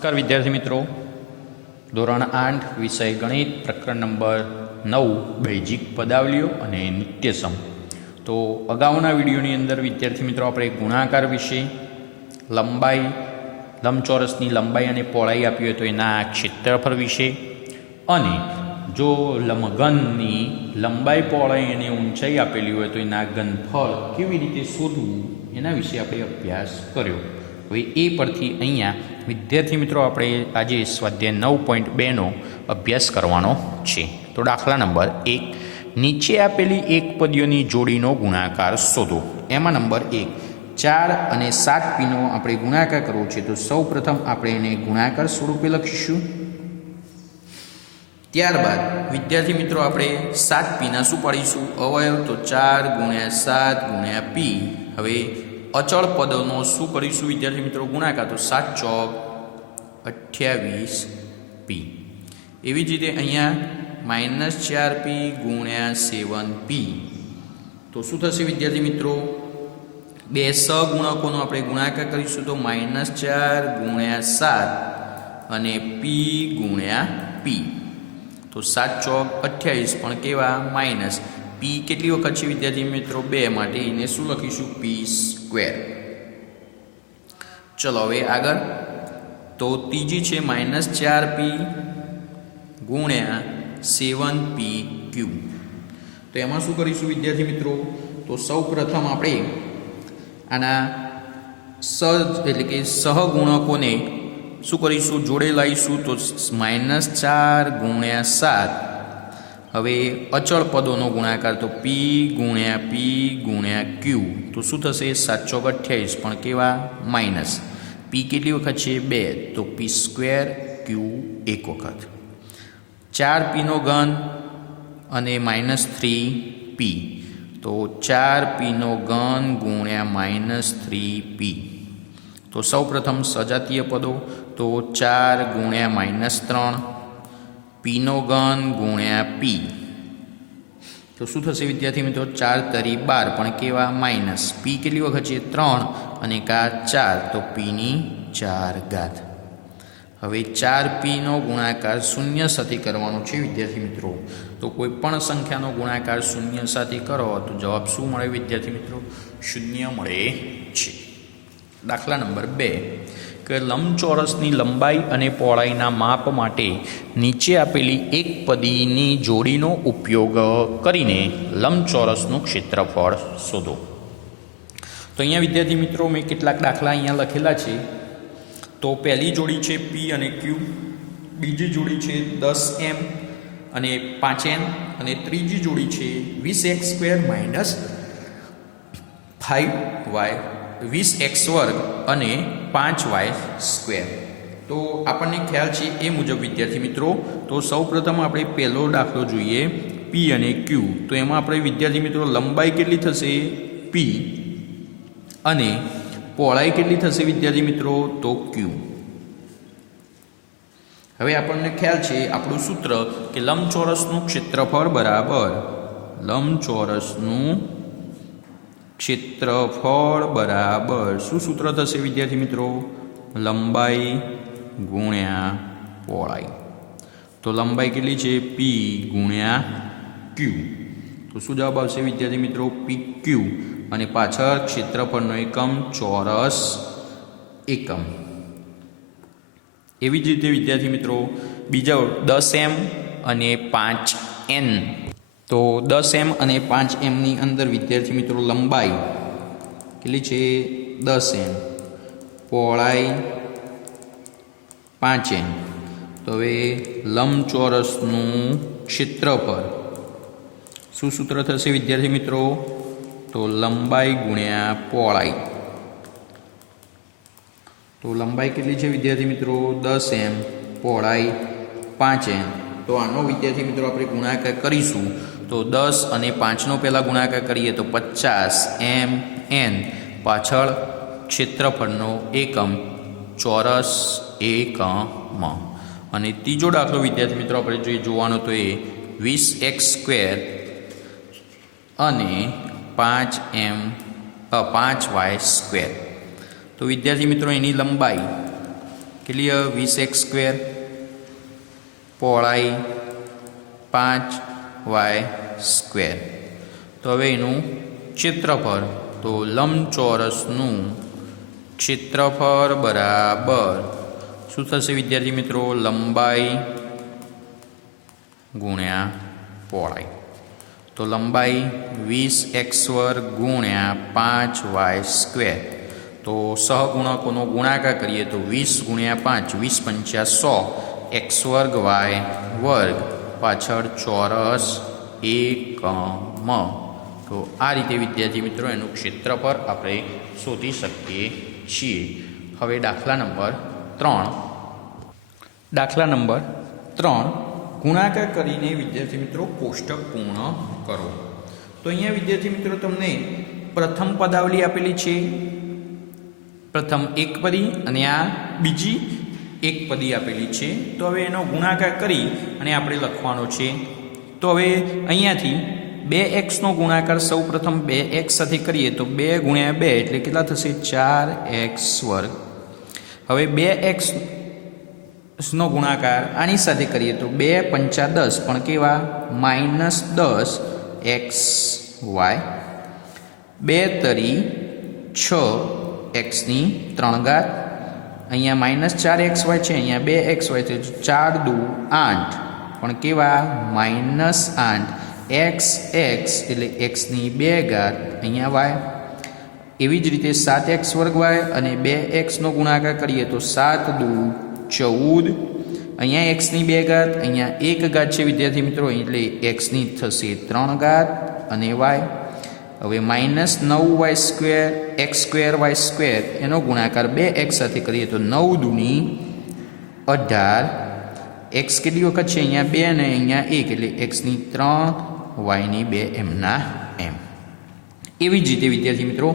નમસ્કાર વિદ્યાર્થી મિત્રો, ધોરણ 8 વિષય ગણિત પ્રકરણ નંબર 9 બેઝિક પદાવલીઓ અને નિત્યસમ. તો અગાઉના વિડીયોની અંદર વિદ્યાર્થી મિત્રો આપણે ગુણાકાર વિશે, લંબાઈ, લંબચોરસની લંબાઈ અને પહોળાઈ આપી હોય તો એના ક્ષેત્રફળ વિશે, અને જો લંબઘનની લંબાઈ, પહોળાઈ અને ઊંચાઈ આપેલી હોય તો એના ઘનફળ કેવી રીતે શોધવું એના વિશે આપણે અભ્યાસ કર્યો. હવે એ પરથી અહીંયા વિદ્યાર્થી મિત્રો આપણે આજે સ્વાધ્યાય 9.2નો અભ્યાસ કરવાનો છે. તો દાખલા નંબર 1, નીચે આપેલી એકપદીઓની જોડીનો ગુણાકાર શોધો. એમાં નંબર 1, 4 અને 7 પીનો આપણે ગુણાકાર કરવો છે. તો સૌ પ્રથમ આપણે એને ગુણાકાર સ્વરૂપે લખીશું. ત્યારબાદ વિદ્યાર્થી મિત્રો આપણે 7 પીના શું પાડીશું? અવયવ. તો 4 × 7 × પી. હવે અચળ પદોનો શું કરીશું વિદ્યાર્થી મિત્રો? ગુણાકાર. તો 7 ચોક 28 પી. એવી જ રીતે અહીંયા -4p × 7p. તો શું થશે વિદ્યાર્થી મિત્રો? બે સહગુણકોનો આપણે ગુણાકાર કરીશું. તો -4 × 7 અને p × p. તો 7 ચોક 28 પણ કેવા? માઇનસ. પી કેટલી વખત છે વિદ્યાર્થી મિત્રો? 2, માટે એને શું લખીશું? p². ચલો હવે આગળ. તો ત્રીજી છે -4p × 7pq. તો એમાં શું કરીશું વિદ્યાર્થી મિત્રો? તો સૌ પ્રથમ આપણે આના એટલે કે સહગુણકોને શું કરીશું? જોડે લાવીશું. તો -4 × 7. હવે અચળ પદોનો ગુણાકાર. તો p × p × q. તો શું થશે? 7 ચોક 28 પણ કેવા? માઇનસ. p કેટલી વખત છે? 2, તો p², q 1 વખત. 4p નો ઘન અને -3p. તો 4p નો ઘન × -3p. તો સૌ પ્રથમ સજાતીય પદો. તો 4 × -3 p નો ઘન × p. તો શું થશે વિદ્યાર્થી મિત્રો? 4 તરી 12 પણ કેવા? માઇનસ. p કેટલી વખત છે? 3 અને કા 4, તો p⁴. હવે 4p નો ગુણાકાર 0 સાથે કરવાનો છે વિદ્યાર્થી મિત્રો. તો કોઈ પણ સંખ્યાનો ગુણાકાર 0 સાથે કરો તો જવાબ શું મળે વિદ્યાર્થી મિત્રો? 0 મળે છે. દાખલા નંબર 2, કે લંબચોરસની લંબાઈ અને પહોળાઈના માપ માટે નીચે આપેલી એકપદીની જોડીનો ઉપયોગ કરીને લંબચોરસનું ક્ષેત્રફળ શોધો. તો અહીંયા વિદ્યાર્થી મિત્રો મેં કેટલાક દાખલા અહીંયા લખેલા છે. તો પહેલી જોડી છે p અને q, બીજી જોડી છે 10m અને 5n, અને ત્રીજી જોડી છે 20x² - 5y 20x² અને 5y². તો આપણને ખ્યાલ છે એ મુજબ વિદ્યાર્થી મિત્રો. તો સૌ પ્રથમ આપણે પહેલો દાખલો જોઈએ, p અને q. તો એમાં આપણે વિદ્યાર્થી મિત્રો લંબાઈ કેટલી થશે? p અને પહોળાઈ કેટલી થશે વિદ્યાર્થી મિત્રો? તો q. હવે આપણને ખ્યાલ છે આપણું સૂત્ર કે લંબચોરસનું ક્ષેત્રફળ બરાબર શું સૂત્ર થશે વિદ્યાર્થી મિત્રો? લંબાઈ × પહોળાઈ. તો લંબાઈ કેટલી છે? p × q. તો શું જવાબ આવશે વિદ્યાર્થી મિત્રો? pq. અને પાછળ ક્ષેત્રફળનો એકમ ચોરસ એકમ. એવી જ રીતે વિદ્યાર્થી મિત્રો બીજા 10m અને 5n. તો 10m અને 5m ની અંદર વિદ્યાર્થી મિત્રો લંબાઈ કેટલી છે? 10m, પહોળાઈ 5n. તો હવે લંબચોરસનું ક્ષેત્રફળ શું સૂત્ર થશે વિદ્યાર્થી મિત્રો? તો લંબાઈ × પહોળાઈ. તો લંબાઈ કેટલી છે વિદ્યાર્થી મિત્રો? 10m, પહોળાઈ 5n. તો આનો વિદ્યાર્થી મિત્રો આપણે ગુણાકાર કરીશું. તો 10 અને 5નો પહેલાં ગુણાકાર કરીએ તો 50mn. પાછળ ક્ષેત્રફળનો એકમ ચોરસ એકમ. અને ત્રીજો દાખલો વિદ્યાર્થી મિત્રો આપણે જે જોવાનો તો એ 20x² અને 5y². તો વિદ્યાર્થી મિત્રો એની લંબાઈ કેટલી 20x², પહોળાઈ 5y². તો હવે એનું ક્ષેત્રફળ, તો લંબચોરસનું ક્ષેત્રફળ બરાબર શું થશે વિદ્યાર્થી મિત્રો? લંબાઈ ગુણ્યા પહોળાઈ. તો લંબાઈ 20x² ગુણ્યા 5y². તો સહગુણકોનો ગુણાકાર કરીએ તો 20 ગુણ્યા 5, 20 × 5 = 100, x²y² પાછળ ચોરસ એકમ. તો આ રીતે વિદ્યાર્થી મિત્રો એનું ક્ષેત્રફળ આપણે શોધી શકીએ છીએ. હવે દાખલા નંબર 3 ગુણાકાર કરીને વિદ્યાર્થી મિત્રો કોષ્ટક પૂર્ણ કરો. તો અહીંયા વિદ્યાર્થી મિત્રો તમને પ્રથમ પદાવલી આપેલી છે, પ્રથમ એકપદી અને આ બીજી એકપદી આપેલી છે. તો હવે એનો ગુણાકાર કરી અને આપણે લખવાનો છે. તો હવે અહીંયાથી 2x નો ગુણાકાર સૌ પ્રથમ 2x સાથે કરીએ તો 2 × 2 એટલે કેટલા થશે? 4x². હવે 2x નો ગુણાકાર આની સાથે કરીએ તો 2 × 5 = 10, પણ કેવા? -10xy. 2 તરી 6x3, અહીંયા -4xy છે, અહીંયા 2xy છે, 4 દુ 8, પણ કેવા? -8xx એટલે x², અહીંયા y. એવી જ રીતે 7x²y અને 2x નો ગુણાકાર કરીએ તો 7 દુ 14, અહીંયા x², અહીંયા 1 છે વિદ્યાર્થી મિત્રો, એટલે x ની થશે 3 અને y. હવે -9y² x²y² એનો ગુણાકાર 2x સાથે કરીએ તો 9 દુ 18, x કેટલી વખત છે? અહીંયા 2 અને અહીંયા 1 એટલે x3, y2 એમના એમ. એવી જ રીતે વિદ્યાર્થી મિત્રો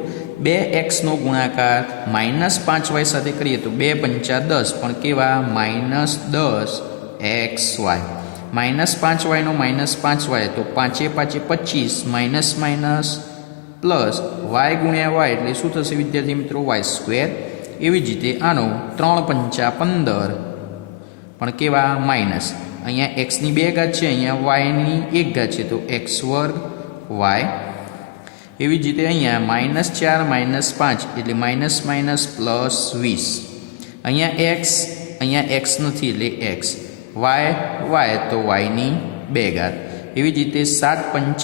2x નો ગુણાકાર -5y સાથે કરીએ તો 2 × 5 = 10, પણ કેવા? -10xy. -5y નો -5y તો 5 × 5 = 25, પ્લસ y ગુણ્યા y એટલે શું થશે વિદ્યાર્થી મિત્રો? y². એવી જ રીતે આનો 3 × 5 = 15, પણ કેવા? માઇનસ. અહીંયા x², છે, અહીંયા y² છે, તો x²y. એવી જ રીતે અહીંયા -4 - 5 એટલે -20, અહીંયા x નથી એટલે x, y તો y². એવી જ રીતે 7 × 5 =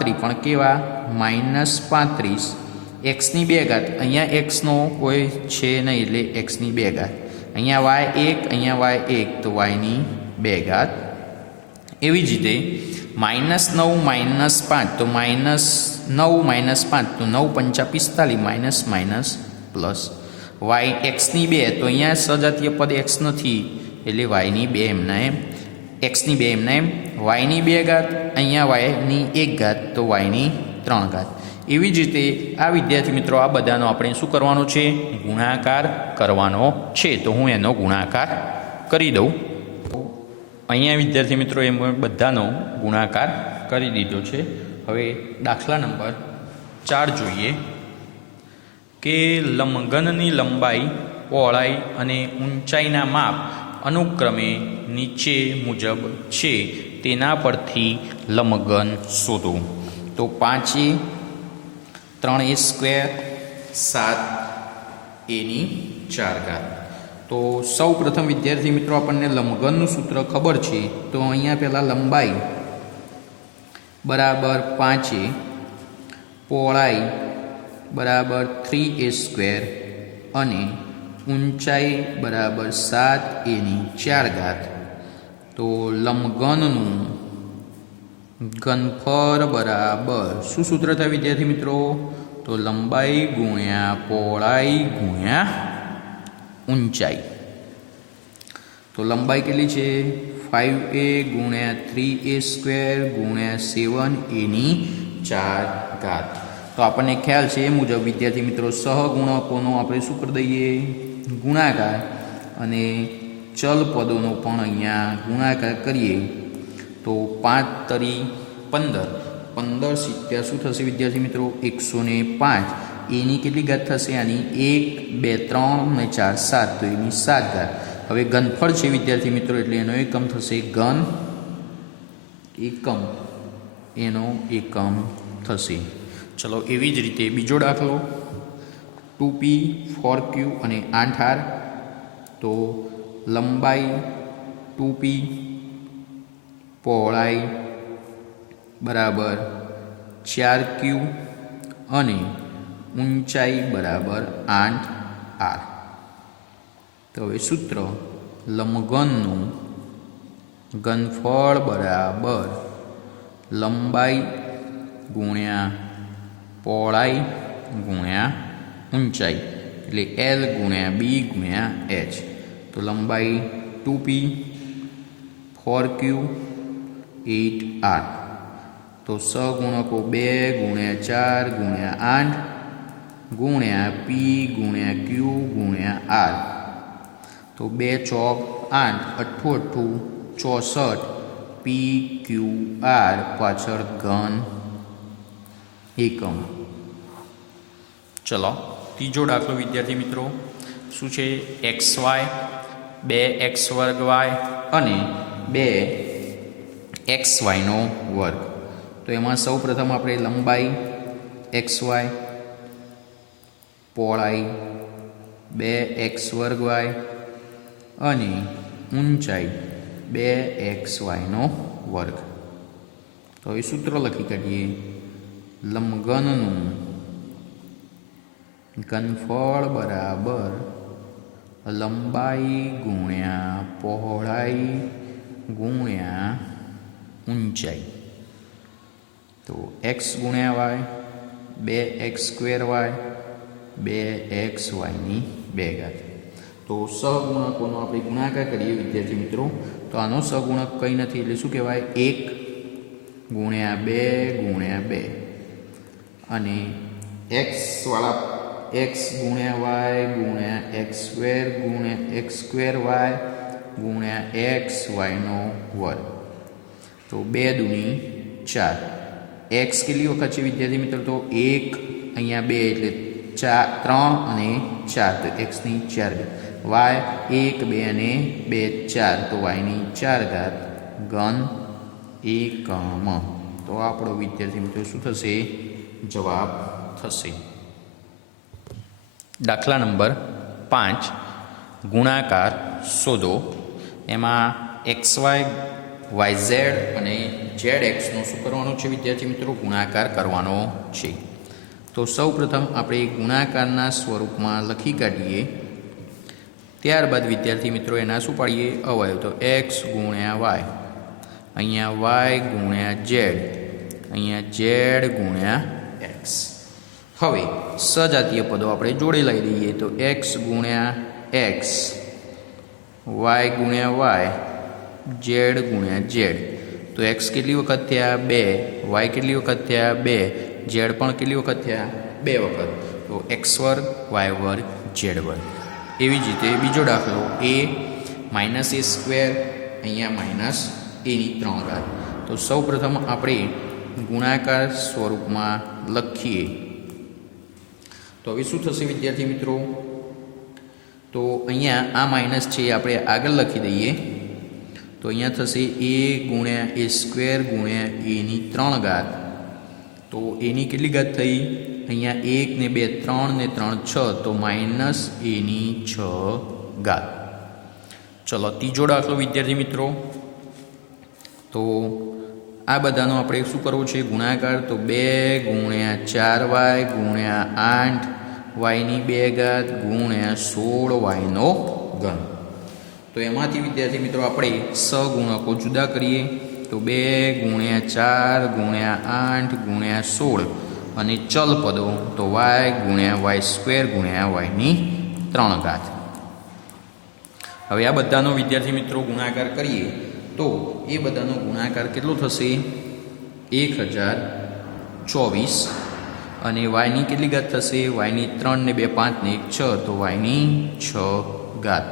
35, પણ કેવા? -35, x², અહીંયા x નો કોઈ છે નહીં એટલે x², અહીંયા y1, અહીંયા y1 તો y². એવી જ રીતે -9 - 5 તો -9 - 5 તો 9 × 5 = 45, પ્લસ y x², તો અહીંયા સજાતીય પદ x નથી એટલે y² એમના એમ, x² એમના એમ, y², અહીંયા y1 તો y3. એવી જ રીતે આ વિદ્યાર્થી મિત્રો આ બધાનો આપણે શું કરવાનો છે? ગુણાકાર કરવાનો છે. તો હું એનો ગુણાકાર કરી દઉં. અહીંયા વિદ્યાર્થી મિત્રો એમ બધાનો ગુણાકાર કરી દીધો છે. હવે દાખલા નંબર 4 જોઈએ કે લંબઘનની લંબાઈ, પહોળાઈ અને ઊંચાઈના માપ અનુક્રમે નીચે મુજબ છે, તેના પરથી લંબઘન શોધો. તો 5a, 3a², 7a². તો સૌ પ્રથમ વિદ્યાર્થી મિત્રો આપણને લંબઘનનું સૂત્ર ખબર છે. તો અહીંયા પહેલાં લંબાઈ બરાબર 5a, પહોળાઈ બરાબર 3a² અને ઊંચાઈ બરાબર 7a². તો લંબઘનનું ઘનફળ બરાબર શું સૂત્ર થાય વિદ્યાર્થી મિત્રો? તો લંબાઈ ગુણ્યા પહોળાઈ ગુણ્યા ઊંચાઈ. તો લંબાઈ કેટલી છે? 5a ગુણ્યા 3a² ગુણ્યા 7a². તો આપણને ખ્યાલ છે એ મુજબ વિદ્યાર્થી મિત્રો સહગુણકોનો આપણે શું કરી દઈએ? ગુણાકાર, અને ચલ પદોનો પણ અહીંયા ગુણાકાર કરીએ તો 5 તરી 15, 15 × 70 શું થશે વિદ્યાર્થી મિત્રો? 105. એની કેટલી ઘાત થશે? આની 1, 2, 3 અને 4, 7, તો એની 7 ઘાત. હવે ઘનફળ છે વિદ્યાર્થી મિત્રો, એટલે એનો એકમ થશે ઘન એકમ, એનો એકમ થશે. ચલો એવી જ રીતે બીજો દાખલો 2p 4q અને 8r. તો લંબાઈ 2p, પહોળાઈ બરાબર 4q અને ઊંચાઈ બરાબર 8r. તો હવે સૂત્ર લંબઘનનું ઘનફળ બરાબર લંબાઈ ગુણ્યા પહોળાઈ ગુણ્યા ઊંચાઈ, એટલે L ગુણ્યા B ગુણ્યા H. તો લંબાઈ 2p, 4q, 8r. તો સહગુણકો 2 ગુણ્યા 4 ગુણ્યા 8 ગુણ્યા p ગુણ્યા q ગુણ્યા r. તો 2 ચોક 8, 8 64 p q r પાછળ ઘન એકમ. ચલો ત્રીજો દાખલો વિદ્યાર્થી મિત્રો શું છે? xy 2x² અને 2xy નો વર્ગ. તો એમાં સૌ પ્રથમ આપણે લંબાઈ xy, પહોળાઈ 2x² અને ઊંચાઈ 2xy નો વર્ગ. તો એ સૂત્ર લખી કાઢીએ. લંબઘનનું ઘનફળ બરાબર લંબાઈ ગુણ્યા પહોળાઈ ગુણ્યા ઊંચાઈ. તો x ગુણ્યા y 2x² y 2xy ની 2 ઘાત. તો સહગુણકોનો આપણે ગુણાકાર કરીએ વિદ્યાર્થી મિત્રો. તો આનો સહગુણક કંઈ નથી, એટલે શું કહેવાય? 1 ગુણ્યા 2 ગુણ્યા 2 અને x વાળા x ગુણ્યા y ગુણ્યા x² ગુણ્યા x² y ગુણ્યા xy નો વર્ગ. તો 2 દૂની 4. x કેટલી વખત છે વિદ્યાર્થી મિત્રો? તો 1 અહીંયા 2 એટલે 3 અને 4, તો x ની 4 ઘાત. y 1 2 અને 2 4, તો y ની 4 ઘાત ઘન એકમ. તો આપણો વિદ્યાર્થી મિત્રો શું થશે? જવાબ થશે. દાખલા નંબર 5 ગુણાકાર શોધો. એમાં xy yz અને zxનો શું કરવાનો છે વિદ્યાર્થી મિત્રો? ગુણાકાર કરવાનો છે. તો સૌ પ્રથમ આપણે ગુણાકારના સ્વરૂપમાં લખી કાઢીએ. ત્યારબાદ વિદ્યાર્થી મિત્રો એના શું પાડીએ? અવયવ. તો x ગુણ્યા y, અહીંયા y ગુણ્યા z, અહીંયા z ગુણ્યા x. હવે સજાતીય પદો આપણે જોડે લઈ દઈએ. તો x ગુણ્યા x, y ગુણ્યા y, z ગુણ્યા z. તો x કેટલી વખત થયા? 2. y કેટલી વખત થયા? 2. z પણ કેટલી વખત થયા? 2 વખત. તો x² y² z². એવી જ રીતે બીજો દાખલો a -a², અહીંયા -a ની 3 ઘાત. તો સૌ પ્રથમ આપણે ગુણાકાર સ્વરૂપમાં લખીએ. તો હવે શું થશે વિદ્યાર્થી મિત્રો? તો અહીંયા આ માઇનસ છે એ આપણે આગળ લખી દઈએ. તો અહીંયા થશે a ગુણ્યા a² ગુણ્યા a ની 3 ઘાત. તો એની કેટલી ઘાત થઈ? અહીંયા 1 ને 2 3 ને 3 6, તો -a ની 6 ઘાત. ચલો ત્રીજો દાખલો વિદ્યાર્થી મિત્રો. તો આ બધાનો આપણે શું કરવું છે? ગુણાકાર. તો 2 ગુણ્યા 4y ગુણ્યા 8y ની 2 ઘાત ગુણ્યા 16y નો ઘન. તો એમાંથી વિદ્યાર્થી મિત્રો આપણે સહગુણકો જુદા કરીએ. તો 2 ગુણ્યા 4 ગુણ્યા 8 ગુણ્યા 16 અને ચલ પદો. તો y ગુણ્યા y² ગુણ્યા y ની 3 ઘાત. હવે આ બધાનો વિદ્યાર્થી મિત્રો ગુણાકાર કરીએ. તો એ બધાનો ગુણાકાર કેટલો થશે? 1024. અને y ની કેટલી ઘાત થશે? y ની 3 ને 2 5 ને 1 6, તો y ની 6 ઘાત.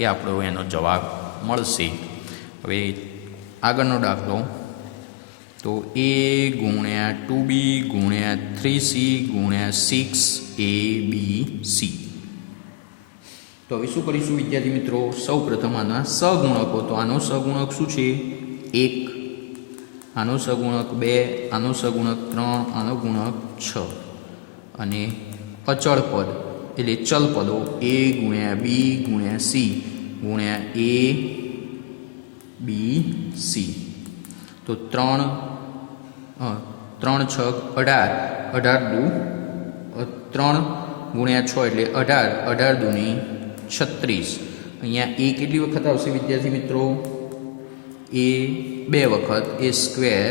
એ આપણો એનો જવાબ મળશે. હવે આગળનો દાખલો. તો a ગુણ્યા 2b ગુણ્યા 3c ગુણ્યા 6abc. તો તો હવે શું કરીશું વિદ્યાર્થી મિત્રો? સૌ પ્રથમ આના સહગુણકો. તો આનો સહગુણક શું છે? 1, આનો સહગુણક 2, આનો સહગુણક 3, આનો ગુણક 6. અને અચળ પદ એટલે ચલ પદો a ગુણ્યા b ગુણ્યા c ગુણ્યા a b c. તો 3 6 18, 18 દુ 3 ગુણ્યા 6 એટલે 18, 18 દુની 36. અહીંયા a કેટલી વખત આવશે વિદ્યાર્થી મિત્રો? a 2 વખત, a સ્ક્વેર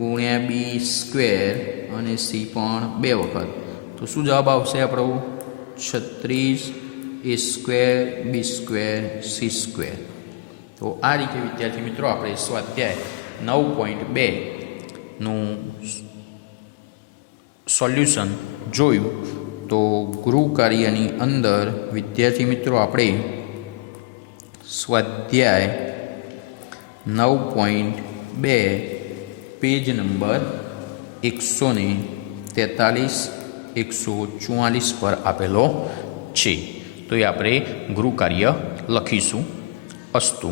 ગુણ્યા b સ્ક્વેર અને c પણ 2 વખત. તો શું જવાબ આવશે આપણો? 36 a square b square c square. તો આ રીતે વિદ્યાર્થી મિત્રો આપણે સ્વાધ્યાય 9.2નું સોલ્યુશન જોયું. તો ગૃહ કાર્યની અંદર વિદ્યાર્થી મિત્રો આપણે સ્વાધ્યાય 9.2 પેજ નંબર 143 144 પર આપેલો છે. તો એ આપણે ગૃહ કાર્ય લખીશું. અસ્તુ.